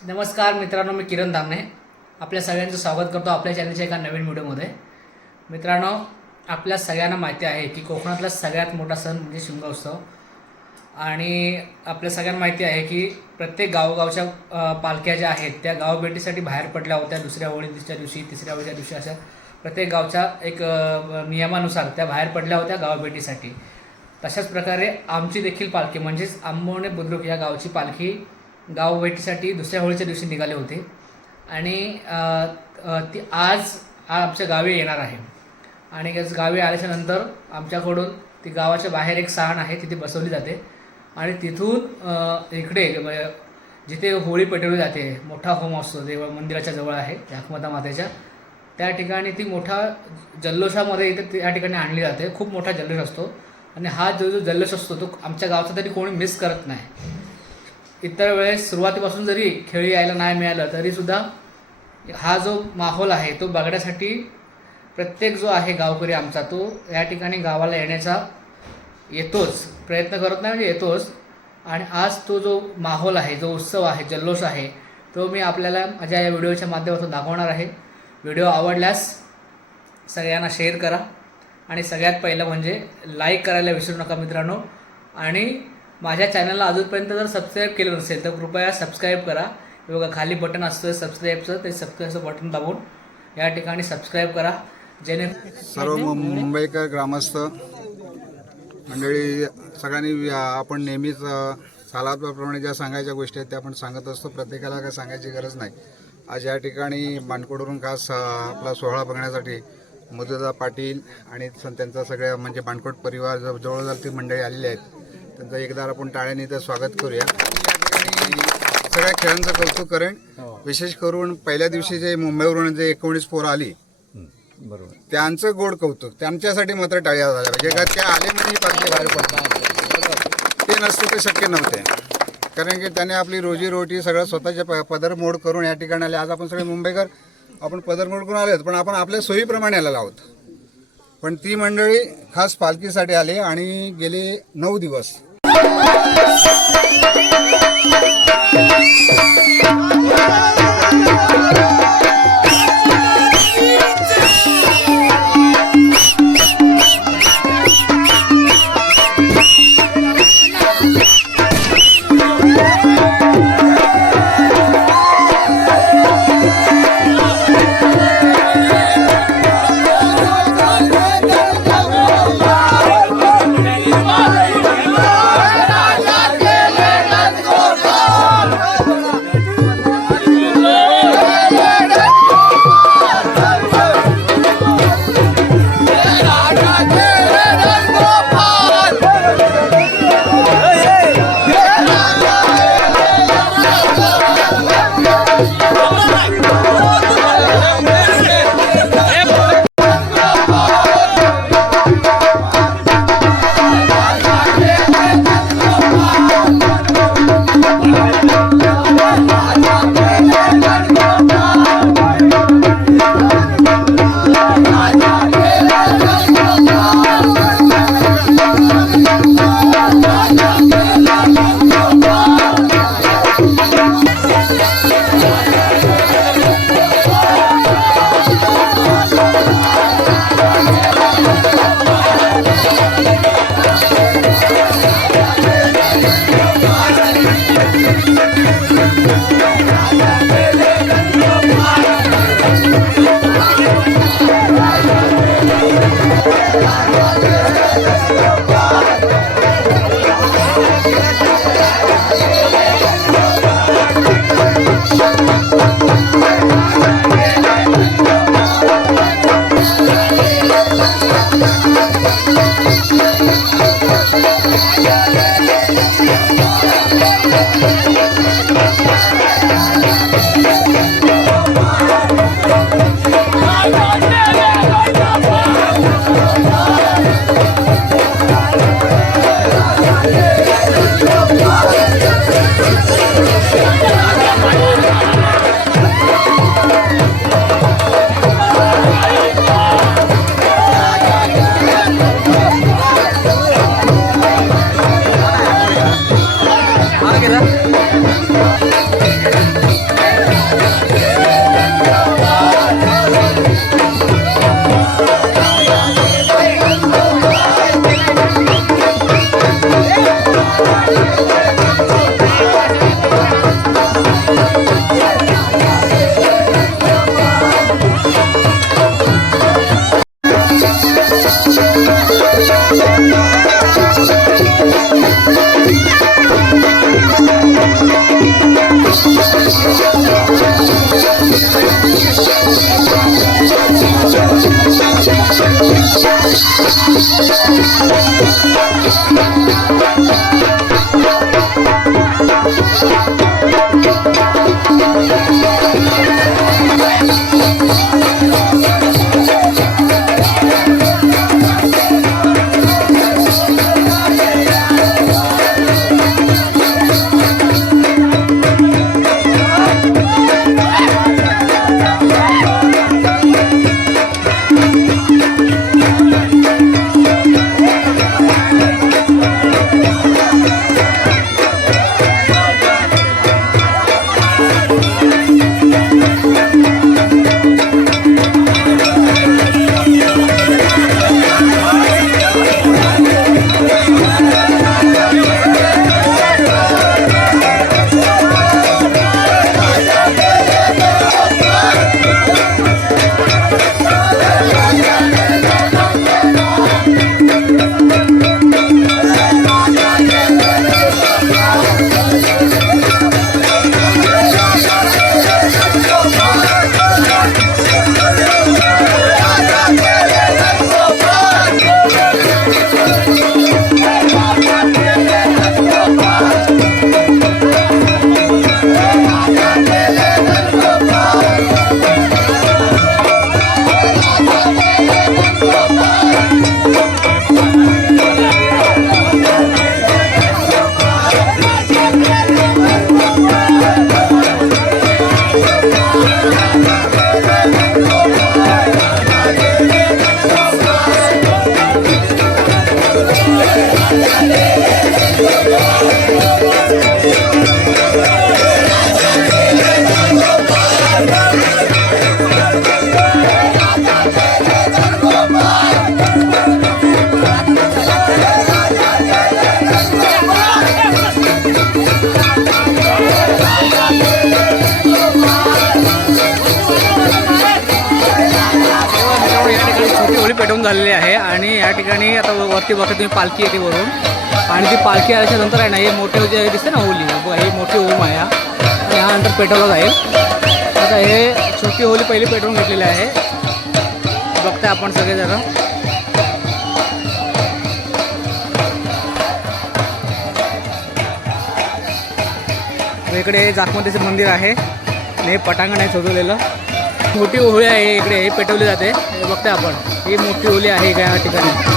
नमस्कार मित्रांनो मी किरण दामने आपल्या सगळ्यांचं स्वागत करतो आपल्या चॅनलच्या एका नवीन व्हिडिओमध्ये. मित्रांनो आपल्या सगळ्यांना माहिती आहे की कोकणातला सगळ्यात मोठा सण म्हणजे शिमगोत्सव आणि आपल्या सगळ्यांना माहिती आहे की प्रत्येक गावोगावच्या पालख्या ज्या आहेत त्या गावभेटीसाठी बाहेर पडल्या होत्या दुसऱ्या होळीच्या दिवशी तिसऱ्या होळीच्या दिवशी अशा प्रत्येक गावच्या एक नियमानुसार त्या बाहेर पडल्या होत्या गावभेटीसाठी. तशाच प्रकारे आमची देखील पालखी म्हणजेच आंबोणे बुद्रुक या गावची पालखी गावभेटीसाठी दुसऱ्या होळीच्या दिवशी निघाले होते. आणि ती आज आमच्या गावी येणार आहे. आणि गावी आल्याच्यानंतर आमच्याकडून ती गावाच्या बाहेर एक सहाण आहे तिथे बसवली जाते. आणि तिथून इकडे म्हणजे जिथे होळी पेटवली जाते मोठा होम असतो देव मंदिराच्या जवळ आहे याकमाता मातेच्या त्या ठिकाणी ती मोठा जल्लोषामध्ये इथे त्या ठिकाणी आणली जाते. खूप मोठा जल्लोष असतो. आणि हा जो जो जल्लोष असतो तो आमच्या गावचा तरी कोणी मिस करत नाही. इतर वेळेस सुरुवातीपासून जरी खेळी यायला नाही मिळालं तरीसुद्धा हा जो माहोल आहे तो बघण्यासाठी प्रत्येक जो आहे गावकरी आमचा तो या ठिकाणी गावाला येण्याचा येतोच प्रयत्न करत नाही म्हणजे येतोच. आणि आज तो जो माहोल आहे जो उत्सव आहे जल्लोष आहे तो मी आपल्याला माझ्या या व्हिडिओच्या माध्यमातून दाखवणार आहे. व्हिडिओ आवडल्यास सगळ्यांना शेअर करा. आणि सगळ्यात पहिलं म्हणजे लाईक करायला विसरू नका मित्रांनो. आणि माझ्या चॅनलला अजूनपर्यंत जर सबस्क्राईब केलं नसेल तर कृपया सबस्क्राईब करा. हे बघा खाली बटन असतं सबस्क्राईबचं ते सबस्क्राईबचं बटन दाबून या ठिकाणी सबस्क्राईब करा. जेणे सर्व मुंबईकर ग्रामस्थ मंडळी सगळ्यांनी आपण नेहमीच सालाप्रमाणे ज्या सांगायच्या गोष्टी आहेत त्या आपण सांगत असतो. प्रत्येकाला काय सांगायची गरज नाही. आज या ठिकाणी बाणकोडवरून खास आपला सोहळा बघण्यासाठी मधुदा पाटील आणि त्यांचा सगळ्या म्हणजे बाणकोट परिवार जव- जवळजवळ ती मंडळी आलेली आहेत. त्यांचं एकदा आपण टाळ्याने इथं स्वागत करूया. सगळ्या खेळांचं कौतुक करेन. विशेष करून पहिल्या दिवशी जे मुंबईवरून जे एकोणीस पोरं आली बरोबर. त्यांचं गोड कौतुक. त्यांच्यासाठी मात्र टाळ्या झाल्या पाहिजे. का त्या आले म्हणजे पालखी बाहेर पडतात ते नसते ते शक्य नव्हते. कारण की त्याने आपली रोजीरोटी सगळं स्वतःच्या प- पदर मोड करून या ठिकाणी आले. आज आपण सगळे मुंबईकर आपण पदर मोड करून आलेत पण आपण आपल्या सोयीप्रमाणे आलेलो आहोत. पण ती मंडळी खास पालखीसाठी आले आणि गेले नऊ दिवस. Thank you. हो, हो, पेटवून झालेली आहे आणि या ठिकाणी आता वरती बघा तुम्ही पालखी येते वरून. आणि ती पालखी आल्याच्यानंतर आहे ना हे मोठे जे दिसते ना होली बघा ही मोठी ओम आहे हा. आणि हा नंतर पेटवला जाईल. आता हे छोटी होली पहिली पेटवून घेतलेली आहे. बघताय आपण सगळे जरा इकडे जाखमतीचं मंदिर आहे. आणि हे पटांगण आहे सजवलेलं. मोठी होळी आहे इकडे हे पेटवली जाते. हे बघताय आपण. ही मोठी होळी आहे या ठिकाणी.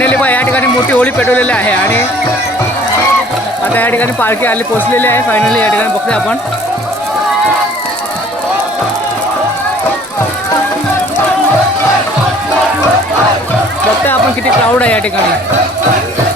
फायनली बा या ठिकाणी मोठी होळी पेटवलेली आहे आणि आता या ठिकाणी पालखी आली पोचलेली आहे. फायनली या ठिकाणी बघतोय आपण. बघतोय आपण किती क्राऊड आहे या ठिकाणी.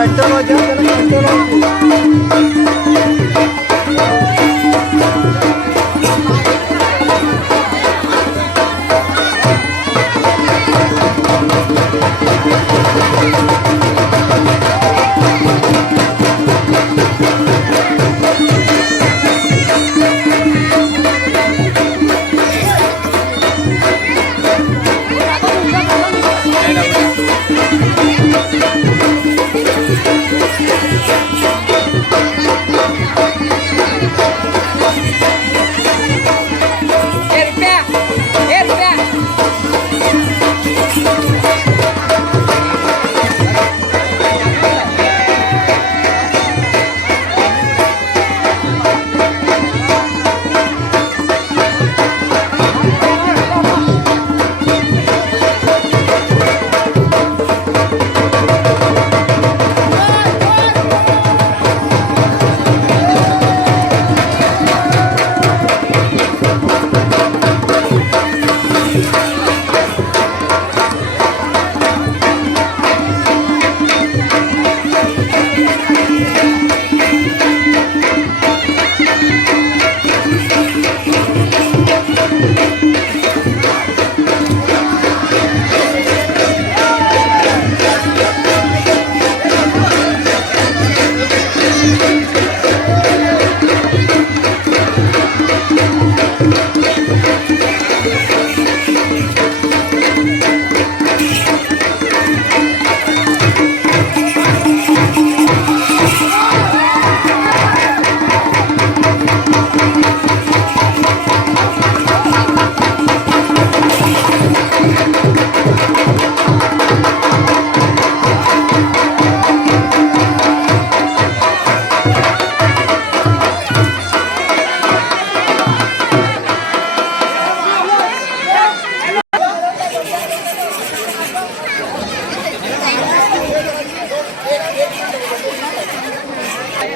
కట్టలో జాతర కట్టలో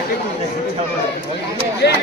சாப்பிடுறேன்